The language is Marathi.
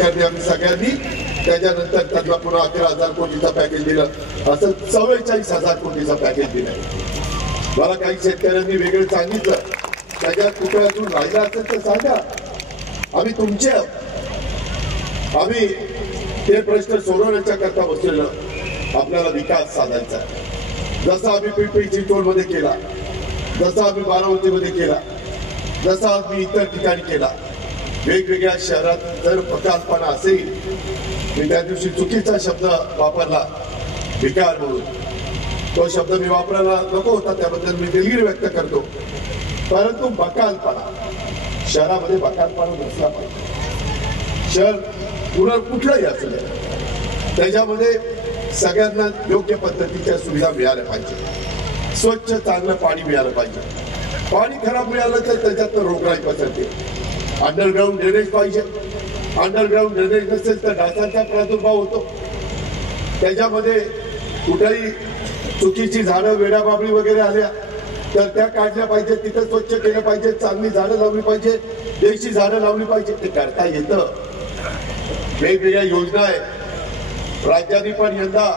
सरकारने आम्ही सगळ्यांनी त्याच्यानंतर त्यांना पुन्हा 11,000 कोटीचं पॅकेज दिलं, असं 44,000 कोटीचं पॅकेज दिलं. मला काही शेतकऱ्यांनी वेगळं सांगितलं, त्याच्यात कुठे अजून राहिला असेल तर सांगा, आम्ही तुमचे आम्ही ते प्रश्न सोडवण्याच्या करता बसलेलं. आपल्याला विकास साधायचा, जसा आम्ही पिंपरी चिंचवडमध्ये केला, जसा आम्ही बारामतीमध्ये केला, जसा आम्ही इतर ठिकाणी केला. वेगवेगळ्या शहरात जर बकालपणा असेल, मी त्या दिवशी चुकीचा शब्द वापरला भिकार म्हणून, तो शब्द मी वापरायला नको होता, त्याबद्दल मी दिलगिरी व्यक्त करतो. परंतु बकालपणा, शहरामध्ये बकालपणा नसला पाहिजे. शहर कुठलंही असेल त्याच्यामध्ये सगळ्यांना योग्य पद्धतीच्या सुविधा मिळाल्या पाहिजे, स्वच्छ चांगलं पाणी मिळालं पाहिजे. पाणी खराब मिळालं तर त्याच्यात रोगराई पसरते. अंडरग्राऊंड ड्रेनेज पाहिजे, अंडरग्राऊंड ड्रेनेज नसेल तर डासांचा प्रादुर्भाव होतो. त्याच्यामध्ये कुठेही चुकीची झाडं वेडाबाबळी वगैरे आल्या तर त्या काढल्या पाहिजे, तिथं स्वच्छ केलं पाहिजे, चांगली झाडं लावली पाहिजे, देशी झाडं लावली पाहिजे. ते करता येतं. वेगवेगळ्या योजना आहेत. राज्याने पण यंदा